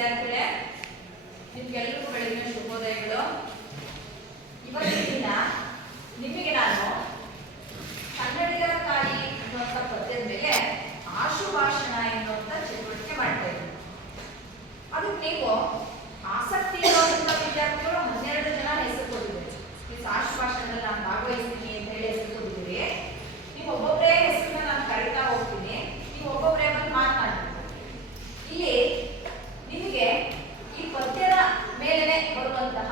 ವಿದ್ಯಾರ್ಥಿಗಳೇ, ನಿಮ್ಗೆಲ್ಲರಿಗೂ ಬೆಳಗಿನ ಶುಭೋದಯಗಳು. ಇವತ್ತಿನ ದಿನ ನಿಮಗೆ ನಾನು ಕನ್ನಡಿಗರ ತಾಯಿ ಅನ್ನುವಂಥ ಪದ್ಯದ ಮೇಲೆ ಆಶುಭಾಷಣ ಎನ್ನುವಂಥ ಚಟುವಟಿಕೆ ಮಾಡ್ತಾ ಇದ್ದೀನಿ. ಅದಕ್ಕೆ ನೀವು ಆಸಕ್ತಿ ಇರುವಂತಹ ವಿದ್ಯಾರ್ಥಿಗಳು 12 ಜನ ಹೆಸರು ಕೊಟ್ಟಿದ್ದೀರಿ. ಈ ಆಶುಭಾಷಣದಲ್ಲಿ ನಾನು ಭಾಗವಹಿಸ್ತೀನಿ ಅಂತ ಹೇಳಿ ಹೆಸರು ಕೊಟ್ಟಿದ್ದೀರಿ. ನೀವು ಒಬ್ಬೊಬ್ಬರೇ ಹೆಸರನ್ನ ನಾನು ಕರೀತಾ ಹೋಗ್ತೀನಿ, ನೀವು ಒಬ್ಬೊಬ್ಬರೇ ಬಂದು ಮಾತನಾಡ್ತೀವಿ. ಇಲ್ಲಿ ನಿಮಗೆ ಈ ಪದ್ಯದ ಮೇಲೆ ಬರುವಂತಹ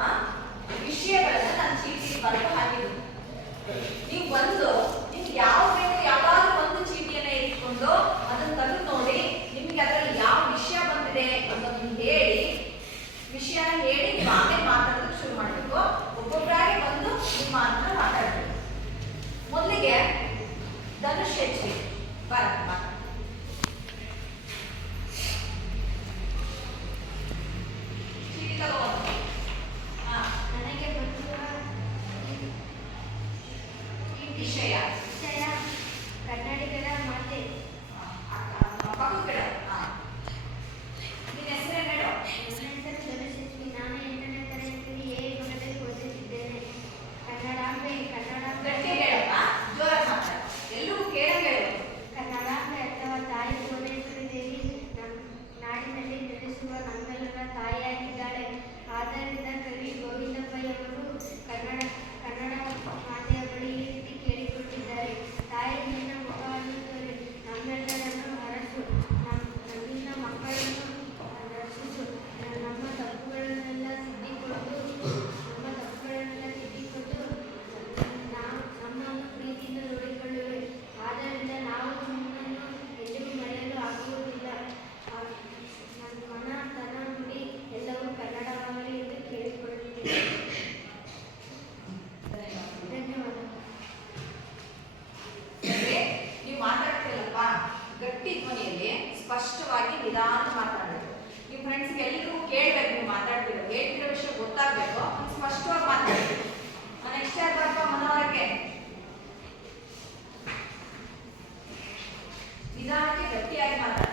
ವಿಷಯಗಳನ್ನ ನಾನು ಚೀಟಿ ಬರೆದು ಹಾಕಿದ್ದೀನಿ. ನೀವು ಬಂದು ನಿಮ್ಗೆ ಯಾವ ಬೇಕು ಯಾವಾಗಲೂ ಒಂದು ಚೀಟಿಯನ್ನ ಇಟ್ಕೊಂಡು ಅದನ್ನ ತೆಗೆದು ನೋಡಿ, ನಿಮ್ಗೆ ಅದರಲ್ಲಿ ಯಾವ ವಿಷಯ ಬಂದಿದೆ ಅನ್ನೋದನ್ನ ಹೇಳಿ, ವಿಷಯನ ಹೇಳಿ ನೀವು ಆಮೇಲೆ ಮಾತಾಡೋದಕ್ಕೆ ಶುರು ಮಾಡಬೇಕು. ಒಬ್ಬೊಬ್ಬರಾಗಿ ಬಂದು ನಿಮ್ಮ ಮಾತನ್ನ ಮಾತಾಡ್ಬೇಕು. ಮೊದಲಿಗೆ ಧನುಷ್ ಹೆಚ್ಚಿ ಮಾತಾಡ. ನನಗೆ ಬಂದಿರುವ ಈ ವಿಷಯ ಕನ್ನಡಿಗರ ಮಾತೆ. ನಿನ್ನ ಹೆಸರು ಹೇಳು. ನನ್ನ ಹೆಸರು ಧನುಷ್. ನಾನು 8ನೇ ತರಗತಿಯಲ್ಲಿ ಎ ವಿಭಾಗದಲ್ಲಿ ಓದುತ್ತಿದ್ದೇನೆ. ಕನ್ನಡಾಂಬೆ ಗಟ್ಟಿ ಹೇಳಪ್ಪ, ಜೋರಾಗಿ ಮಾತಾಡು, ಎಲ್ಲರೂ ಕೇಳಂಗ ಹೇಳು. ಕನ್ನಡಾಂಬೆ ಅಥವಾ ತಾಯಿ ಭುವನೇಶ್ವರಿ ದೇವಿ ನಾಡಿನಲ್ಲಿ ನೆಲೆಸುವ ನಮ್ಮೆಲ್ಲರ ತಾಯಿಯಾಗಿದ್ದಾಳೆ. ಆದ್ದರಿಂದ ಕವಿ ಗೋವಿಂದಪ್ಪಯ್ಯವರು ಕನ್ನಡ ಮಾತೆಯ ಬಳಿ ಈ ರೀತಿ ಕೇಳಿಕೊಂಡಿದ್ದಾರೆ. ತಾಯಿ ನಿನ್ನ ಮುಖವನ್ನು ತೋರಿ ನಮ್ಮೆಲ್ಲರನ್ನು ಹರಸು, ನಮ್ಮಿಂದ ಮಕ್ಕಳನ್ನು ರಕ್ಷಿಸು, ನಮ್ಮ ತಪ್ಪುಗಳನ್ನೆಲ್ಲ ತಿದ್ದಿಕೊಂಡು ನಮ್ಮನ್ನು ಪ್ರೀತಿಯಿಂದ ನೋಡಿಕೊಳ್ಳುವೆ. ಆದ್ದರಿಂದ ನಾವು ನಿಮ್ಮನ್ನು ಎಂದಿಗೂ ಮರೆಯಲು ಆಗುವುದಿಲ್ಲ. ನನ್ನ ಮನ ತನ ನುಡಿ ಎಲ್ಲವೂ ಕನ್ನಡವಾಗಲಿ ಎಂದು ಕೇಳಿಕೊಳ್ಳುತ್ತೇನೆ. ಧನ್ಯವಾದ. ನೀವು ಮಾತಾಡ್ತಿರಲ್ಲಪ್ಪ, ಗಟ್ಟಿ ಧ್ವನಿಯಲ್ಲಿ ಸ್ಪಷ್ಟವಾಗಿ ನಿಧಾನ ಮಾತಾಡಬೇಕು. ನಿಮ್ಮ ಫ್ರೆಂಡ್ಸ್ಗೆ ಎಲ್ಲರಿಗೂ ಕೇಳಬೇಕು. ನೀವು ಮಾತಾಡ್ತಿರೋ ಹೇಳ್ತಿರೋ ವಿಷಯ ಗೊತ್ತಾಗಬೇಕು, ಸ್ಪಷ್ಟವಾಗಿ ಮಾತಾಡಬೇಕು. ನೆಕ್ಸ್ಟ್ ಯಾರು ಬರಪ್ಪ? ಮನವರಕ್ಕೆ ನಿಧಾನಕ್ಕೆ ಗಟ್ಟಿಯಾಗಿ ಮಾತಾಡ.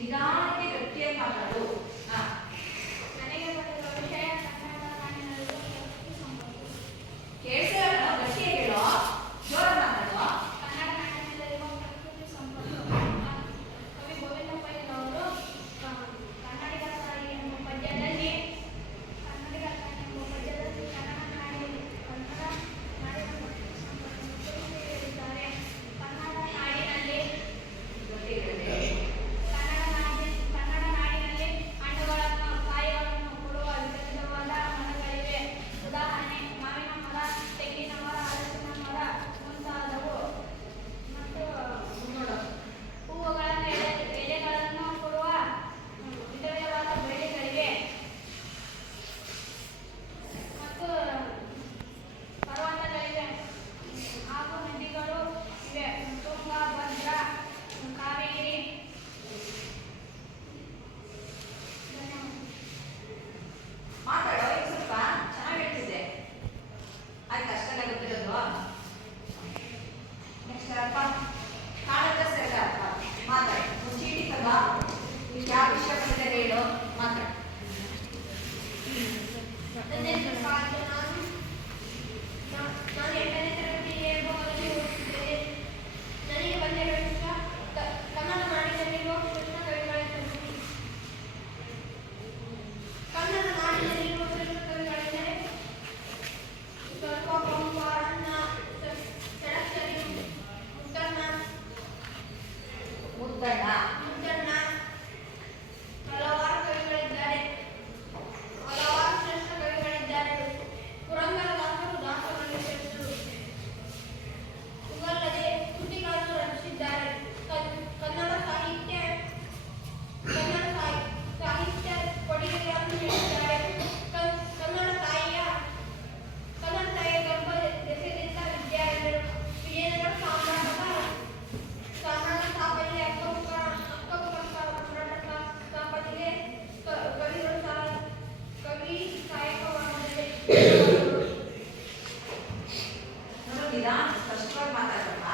ನಿಧಾನಕ್ಕೆ ಗಟ್ಟಿಯಾಗಿ ಮಾತಾಡು. ನನಗೆ ಬಂದಿರುವ ವಿಷಯ ಕನ್ನಡ ನಾಡಿನಲ್ಲಿ ಕೇಳಿಸಲ್ಲ, ಗಟ್ಟಿಯಾಗಿ ಹೇಳೋ, ಜೋರ ಮಾತಾಡು. ಕನ್ನಡ ನಾಡಿನಲ್ಲಿರುವ ಪ್ರಕೃತಿ ಸಂಪತ್ತು. ಕವಿ ಗೋವಿಂದಪ್ಪಯ್ಯನವರು ಕನ್ನಡಿಗರ ತಾಯಿ ಎಂಬ ಪದ್ಯದಲ್ಲಿ ಕನ್ನಡ ನಾಡಿನ ಪ್ರಕೃತಿ ಸಂಪತ್ತನ್ನು ಕುರಿತು ಹೇಳಿದ್ದಾರೆ. ಕನ್ನಡ ನಾಡಿನಲ್ಲಿ ಹಣ್ಣುಗಳನ್ನು ಕಾಯಿಗಳನ್ನು ಕೊಡುವ ವಿಧವಾದ ಮರಗಳಿವೆ. ಉದಾಹರಣೆ ಮಾವಿನ ಮರ, ತೆಂಗಿನ ಮರ, ಹಲಸಿನ ಮರ ಮುಂತಾದವು. ಮತ್ತು ಹೂವುಗಳನ್ನು ಎಲೆಗಳನ್ನು ಕೊಡುವ ವಿಧವಾದ ಬಳ್ಳಿಗಳಿವೆ. ಮತ್ತು ಪರ್ವತಗಳಿವೆ ಹಾಗೂ ನದಿಗಳು ಇವೆ. ತುಂಗಾ, ಭದ್ರಾ, ಕಾವೇರಿ. ಮಾತಾಡೋ, ಈಗ ಸ್ವಲ್ಪ ಚೆನ್ನಾಗಿ ಹೇಳ್ತಿದ್ದೆ. ಆಯ್ತು, ಅಷ್ಟೆಲ್ಲ ಗೊತ್ತಿರೋದು. ನೆಕ್ಸ್ಟ್ ಅಪ್ಪ ಕಾಣದ ಸೆಲ್ಲ ಮಾತಾಡಿ. ಒಂದು ಚೀಟಿ ತಗ, ಈಗ ಯಾವ ವಿಷಯ ಬಂದಿದೆ ಹೇಳು, ಮಾತಾಡಿ. ನಾನು 8ನೇ ತರಗತಿ ಎ ವಿಭಾಗದಲ್ಲಿ ಓದುತ್ತಿದ್ದೇನೆ. ನನಗೆ ಬಂದಿರುವ ವಿಷಯ ಕನ್ನಡ ನಾಡಿನಲ್ಲಿರುವ ಕೃಷ್ಣ ಕವಿಗಳಿದ್ದರು. ಕನ್ನಡ ನಾಡಿನಲ್ಲಿರುವ ಕೃಷ್ಣ ಕವಿಗಳೆಂದರೆ ಸ್ವಲ್ಪ, ಪಂಪ, ರನ್ನ, ಷಡಕ್ಷರಿ, ಮುದ್ದಣ್ಣ, ಹಲವಾರು ಕವಿಗಳಿದ್ದಾರೆ. ಹಲವಾರು ಶ್ರೇಷ್ಠ ಕವಿಗಳಿದ್ದಾರೆ. ನಿಧಾನ ಸ್ಪಷ್ಟವಾಗಿ ಮಾತಾಡೋಣ.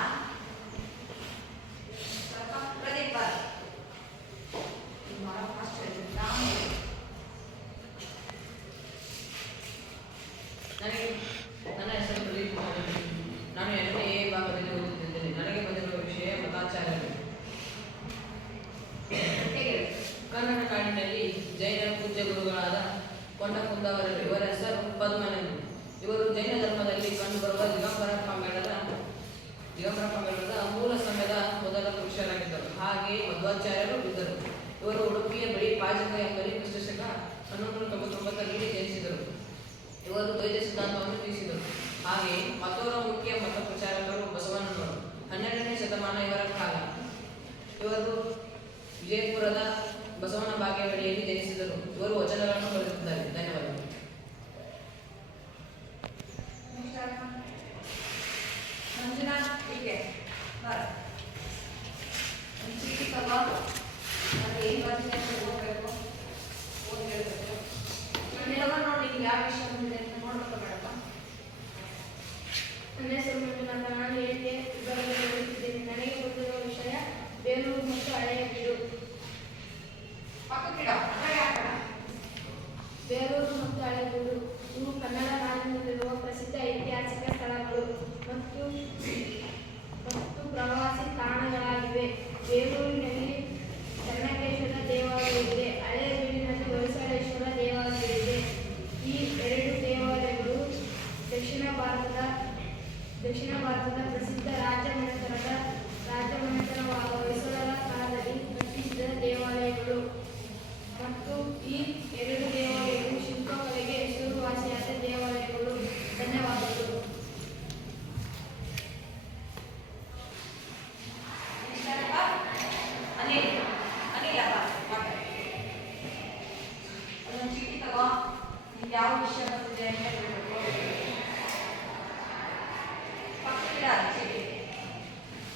ಸ್ವಲ್ಪ ಪ್ರದೀಪ್ ಬರ್. ಫಾಸ್ಟ್ ನನಗೆ ನನ್ನ ಹೆಸರು ಪ್ರದೀಪ್ ಕುಮಾರ್. ನಾನು 2ನೇ ಭಾಗದಲ್ಲಿ ಓದುತ್ತಿದ್ದೇನೆ. ನನಗೆ ಬಂದಿರುವ ವಿಷಯ ಮತಾಚಾರಗಳು. ಕನ್ನಡ ನಾಡಿನಲ್ಲಿ ಜೈನ ಪೂಜ್ಯ ಗುರುಗಳಾದ ಕೊಂಡಕುಂದವರು, ಇವರ ಹೆಸರು ಪದ್ಮನೆಂದು. ಇವರು ಜೈನ ಧರ್ಮದಲ್ಲಿ ಕಂಡುಬರುವ ದಿಗಂಬರ ಪಂಗಡದ ಮೂಲ ಸಂಘದ ಮೊದಲ ಪುರುಷರಾಗಿದ್ದರು. ಹಾಗೆಯೇ ಮಧ್ವಾಚಾರ್ಯರು ಇದ್ದರು. ಇವರು ಉಡುಪಿಯ ಬಳಿ ಪಾಜಕ ಎಂಬಲ್ಲಿ ಕ್ರಿಸ್ತಶಕ 1199ರಲ್ಲಿ ಜನಿಸಿದರು. ಇವರು ದ್ವೈತ ಸಿದ್ಧಾಂತವನ್ನು ತಿಳಿಸಿದರು. ಹಾಗೆಯೇ ಮತ್ತೋರ್ವ ಮುಖ್ಯ ಮತ ಪ್ರಚಾರಕರು ಬಸವಣ್ಣನವರು. 12ನೇ ಶತಮಾನ ಇವರ ಕಾಲ. ಇವರು ವಿಜಯಪುರದ ಬಸವನ ಬಾಗೇವಾಡಿಯಲ್ಲಿ ಜನಿಸಿದರು. ಇವರು ವಚನಗಳನ್ನು ಬರೆದಿದ್ದಾರೆ. ಧನ್ಯವಾದಗಳು. ಮಂಜುನಾಥ್ ಹೀಗೆ ಬರ್. ಒಂದು ಚೀಟಿ ತಗೋ. ಅದು ಏನು ಬರ್ತಿದೆ ಅಂತ ಓದಬೇಕು. ಓದಿ ಹೇಳ್ಬೇಕು. ನಾನು ನೋಡಿ ನಿಮ್ಗೆ ಯಾವ ವಿಷಯ ಬಂದಿದೆ ಅಂತ ನೋಡ್ಬೇಕು ಬೇಡಪ್ಪ. ನನ್ನ ಹೆಸರು ಮಂಜುನಾಥ. ನಾನು 7ನೇ ವಿಭಾಗದಲ್ಲಿ ಓದುತ್ತಿದ್ದೇನೆ. ನನಗೆ ಗೊತ್ತಿರುವ ವಿಷಯ ಬೇಲೂರು ಮತ್ತು ಹಳೆಯ ಬೀಡು. ಪಕ್ಕಕ್ಕಿಡ ಅದ್ರಾಗ ಹಾಕೋಣ. ಬೇಲೂರು ಮತ್ತು ಹಳೆಬೀಡು ಇವು ಕನ್ನಡ ನಾಡಿನಲ್ಲಿರುವ ಪ್ರಸಿದ್ಧ ಐತಿಹಾಸಿಕ ಸ್ಥಳಗಳು ಮತ್ತು ಪ್ರವಾಸಿ ತಾಣಗಳಾಗಿವೆ. ಬೇಲೂರಿನಲ್ಲಿ ಚೆನ್ನಕೇಶ್ವರ ದೇವಾಲಯವಿದೆ. ಹಳೆಬೀಡಿನಲ್ಲಿ ಹೊಯ್ಸಳೇಶ್ವರ ದೇವಾಲಯವಿದೆ. ಈ 2 ದೇವಾಲಯಗಳು ದಕ್ಷಿಣ ಭಾರತದ ಪ್ರಸಿದ್ಧ ರಾಜಮನೆತನವಾದ ಹೊಯ್ಸಳರ ಕಾಲದಲ್ಲಿ ಕಟ್ಟಿಸಿದ ದೇವಾಲಯಗಳು ಮತ್ತು ಈ 2 ದೇವಾಲಯಗಳು ಶಿಲ್ಪಕಲೆಗೆ ಹೆಸರುವಾಸಿಯಾದ ದೇವಾಲಯಗಳು. ಧನ್ಯವಾದಗಳು. ಅನಿಲಪ್ಪ ಮಾತಾಡಿ. ಅದೊಂದು ಚೀಟಿ ತಗೋ. ನಿಮ್ಗೆ ಯಾವ ವಿಷಯ ಬರ್ತಿದೆ ಅಂತ ಹೇಳ್ಬೇಕು. ಪಕ್ಕಕ್ಕಿಡ ಚೀಟಿ.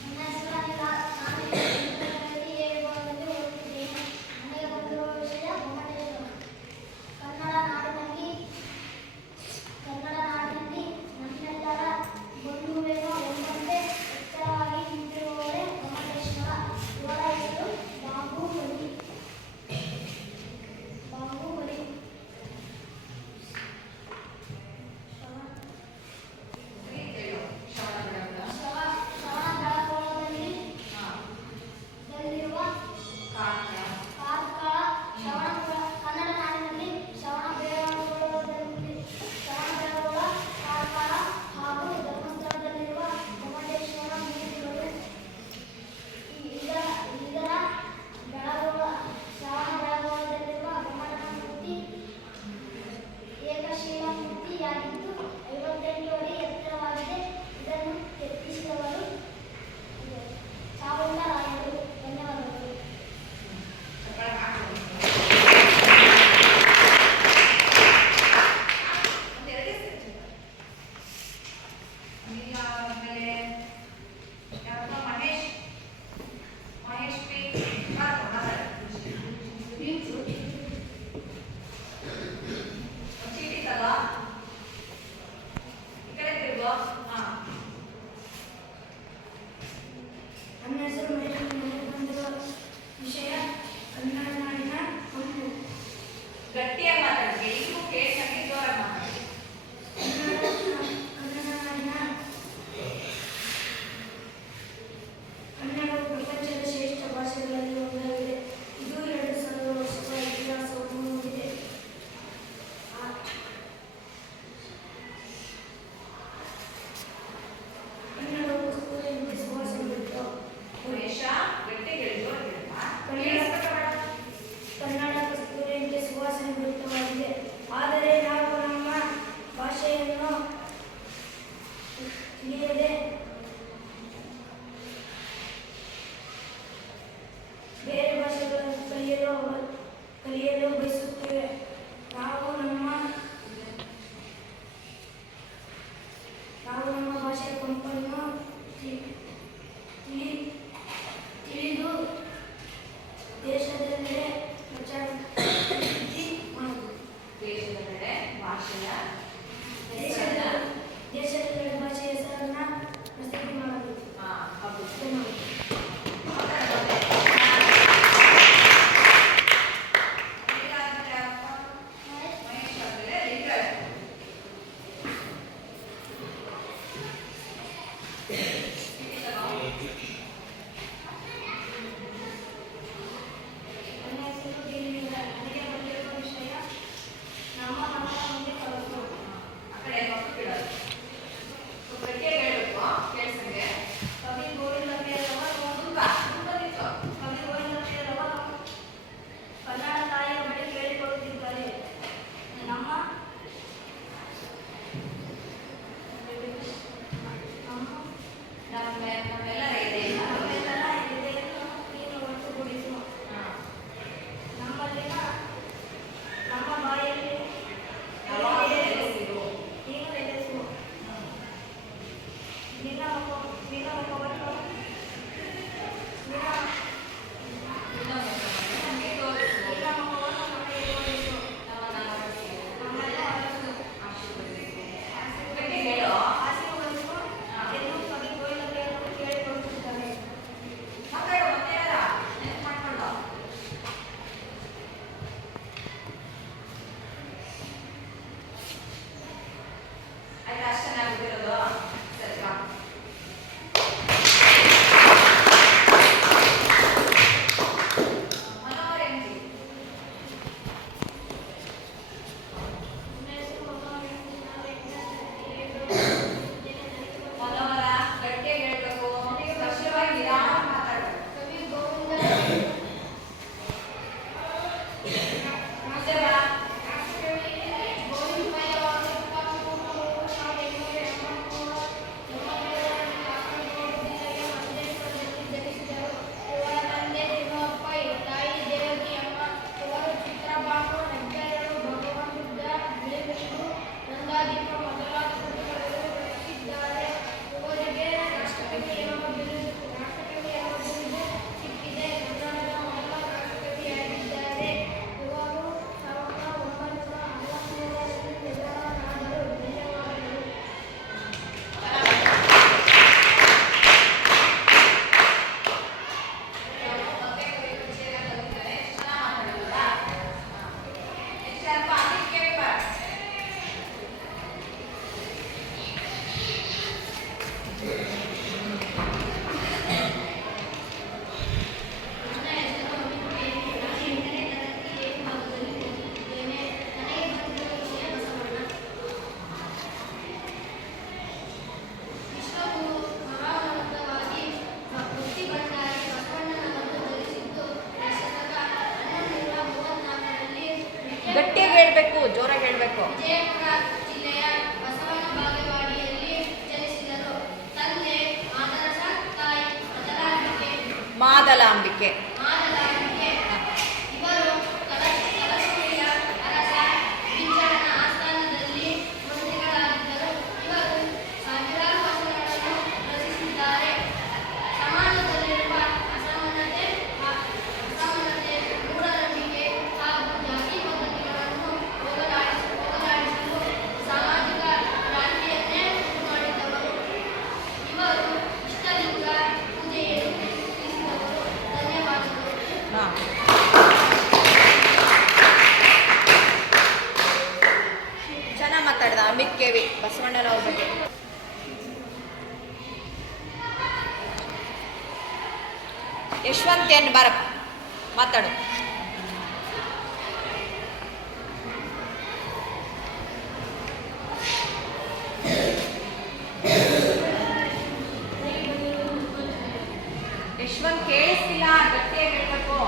ನನ್ನ ಹೆಸರು ಅನಿಲ. ನಾನು 7ನೇ ವಿಭಾಗದಲ್ಲಿ ಓದುತ್ತಿದ್ದೇನೆ. ನನಗೆ ಬಂದಿರುವ ವಿಷಯ ಗೊಮ್ಮಟೇಶ್ವರ. ಕನ್ನಡ ನಾಡಿನಲ್ಲಿ ನಮ್ಮೆಲ್ಲರ ಬಂಧುವೇನೋ ಎಂಬಂತೆ ಎತ್ತರವಾಗಿ ನಿಂತಿರುವವರೇ ಗೊಮ್ಮಟೇಶ್ವರ. ಇವರ ಹೆಸರು ಬಾಹುಬಲಿ. ಹೇಳು. ಶ್ರವಣಬೆಳಗೊಳ. ಶ್ರವಣಬೆಳಗೊಳದಲ್ಲಿ ಹಾಂ. ದಲ್ಲಿರುವ ಕಾರ್ಕಳ. ಕನ್ನಡ ನಾಡಿನಲ್ಲಿ ಶ್ರವಣಬೆಳಗೊಳ, ಕಾರ್ಕಳ ಹಾಗೂ ಧರ್ಮಸ್ಥಳದಲ್ಲಿರುವ ಗೊಮ್ಮಟೇಶ್ವರ ಮೂರ್ತಿಗಳು. ಇದರ ಶ್ರವಣಬೆಳಗೊಳದಲ್ಲಿರುವ ಗೊಮ್ಮಟನ ಮೂರ್ತಿ ಏಕಶಿಲಾ ಮೂರ್ತಿಯಾಗಿದ್ದು 58 ಅಡಿ ಎತ್ತರವಾಗಿದೆ. ಇದನ್ನು ಕೆತ್ತಿಸಿದವರು ಚಾವುಂಡರಾಯರು. ಧನ್ಯವಾದಗಳು. ಸಕ್ಕತ್ತಾಗಿ ಹಾಕ್ಬೋದು. ಒಂದು 2 ಹೆಸರು ಅನಿಲ ಆಮೇಲೆ ಯಾರಪ್ಪ ಮಹೇಶ್ ಪಿ ಮಾತಾಡು. ಒಂದು ಚೀಟಿ ತಗೋ. ಈ ಕಡೆ ತಿರುಗೋ. ಹಾಂ. ನನ್ನ ಹೆಸರು ಮಹೇಶ್. ನನಗೆ ಬಂದಿರುವ ವಿಷಯ ಕನ್ನಡ ನಾಡಿನ ಹಂಪು. ಗಟ್ಟಿಯಾಗಿ ಮಾತಾಡಿ. ಈಗೂ ಕೇಳಿಸಂಗೆ ಜೋರಾಗಿ ಮಾತಾಡಿ. ಕನ್ನಡವು ಪ್ರಪಂಚದ ಶ್ರೇಷ್ಠ ಭಾಷೆಗಳಲ್ಲಿ ಒಂದಾಗಿದೆ. ಇದು 2000 ವರ್ಷಗಳ ಇತಿಹಾಸವನ್ನು ಹೊಂದಿದೆ. ಕನ್ನಡವು ಕಸ್ತೂರಿಯಂತೆ ಸುವಾಸನೆ ಬಿಡುತ್ತದೆ. ಮಹೇಶ ಗಟ್ಟಿಗೆ ಹೇಳಿ ಜೋರಾಗಿ ಹೇಳಪ್ಪ. ಕನ್ನಡ ಕಸ್ತೂರಿಯಂತೆ ಸುವಾಸನೆ ಬಿಡುತ್ತವಾಗಿದೆ. ಆದರೆ ನಾವು ನಮ್ಮ ಭಾಷೆಯನ್ನು ತಿಳಿಯದೆ ಬೇರೆ ಭಾಷೆಗಳನ್ನು ಕಲಿಯಲು ಬಯಸುತ್ತೇವೆ. ನಾವು ನಮ್ಮ ಭಾಷೆಯ ಕಂಪನ್ನು ತಿಳಿದು ದೇಶದೆಲ್ಲೆಡೆ ಪ್ರಚಾರ ಮಾಡುವುದು. ದೇಶದೆಲ್ಲೆಡೆ ಭಾಷೆಯ ದೇಶದೆಲ್ಲೆಡೆ ಭಾಷೆಯ ಹೆಸರನ್ನು ನಮಗೆ ತೋರಿಸು. ಗಟ್ಟಿ ಹೇಳು. ಮಾತಾಡು ಮತ್ತೆ ಯಾರ ನೆನ್ಪು ಮಾಡ್ಕೊಂಡು. ಆಯ್ತಾ ಅಷ್ಟೇ ಆಗ್ಬಿಟ್ಟಿರೋದು. ಸರಿ ಬಾ. ಮನೋಹರ್ ಎಂಟಿ. ಮನೋಹರ ಗಟ್ಟಿಯಾಗಿ ಹೇಳ್ಬೇಕು. ಸ್ಪಷ್ಟವಾಗಿ ನಿಧಾನ ಮಾತಾಡು. ಮುಂದೆ ಬಾ. ಗಟ್ಟಿಯಾಗಿ ಹೇಳ್ಬೇಕು, ಜೋರಾಗಿ ಹೇಳ್ಬೇಕು. ವಿಜಯಪುರ ಜಿಲ್ಲೆಯ ಬಸವನ ಬಾಗೇವಾಡಿಯಲ್ಲಿ ಜನಿಸಿದರು. ತಂದೆ ಮಾದರಸ, ತಾಯಿ ಮಾದಲಾಂಬಿಕೆ. ಇವರು ಕಲಶುರಿಯ ಅರಸ ಬಿಂಜಳನ ಆಸ್ಥಾನದಲ್ಲಿ ಮಂತ್ರಿಗಳಾಗಿದ್ದರು. ಇವರು ಸಾವಿರಾರು ವಚನಗಳನ್ನು ರಚಿಸಿದ್ದಾರೆ. ಸಮಾಜದಲ್ಲಿರುವ ಅಸಮಾನತೆ, ಮೂಢನಂಬಿಕೆ ಹಾಗೂ ಜಾತಿ ಪದ್ಧತಿಗಳನ್ನು ಹೋಗಲಾಡಿಸಲು ಸಾಮಾಜಿಕ ಕ್ರಾಂತಿಯನ್ನೇ ಉಂಟು ಮಾಡಿದವರು. ಇವರು ಇಷ್ಟಲಿಂಗ ಪೂಜೆಯನ್ನು ತಿಳಿಸಿದವರು. ಧನ್ಯವಾದಗಳು. ಹಾ. ಚೆನ್ನಾಗಿ ಮಾತಾಡ್ದ ಅಮಿತ್ ಕೆವಿ ಬಸವಣ್ಣನವ್ರ ಬಗ್ಗೆ. ಯಶವಂತ್ ಎನ್ ಬಾರಪ್ಪ ಮಾತಾಡು. ಯಶವಂತ್ ಕೇಳಿಸ್ತಿಲ್ಲ, ಗಟ್ಟಿಯಾಗಿ ಹೇಳ್ಬೇಕು.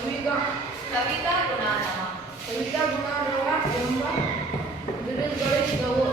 ಕವಿತಾ ಗುಣಾನಮ ಕವಿತಾ ಗುಣಾನವ ಎಂಬ ಬಿರುದುಗಳಿದ್ದವು.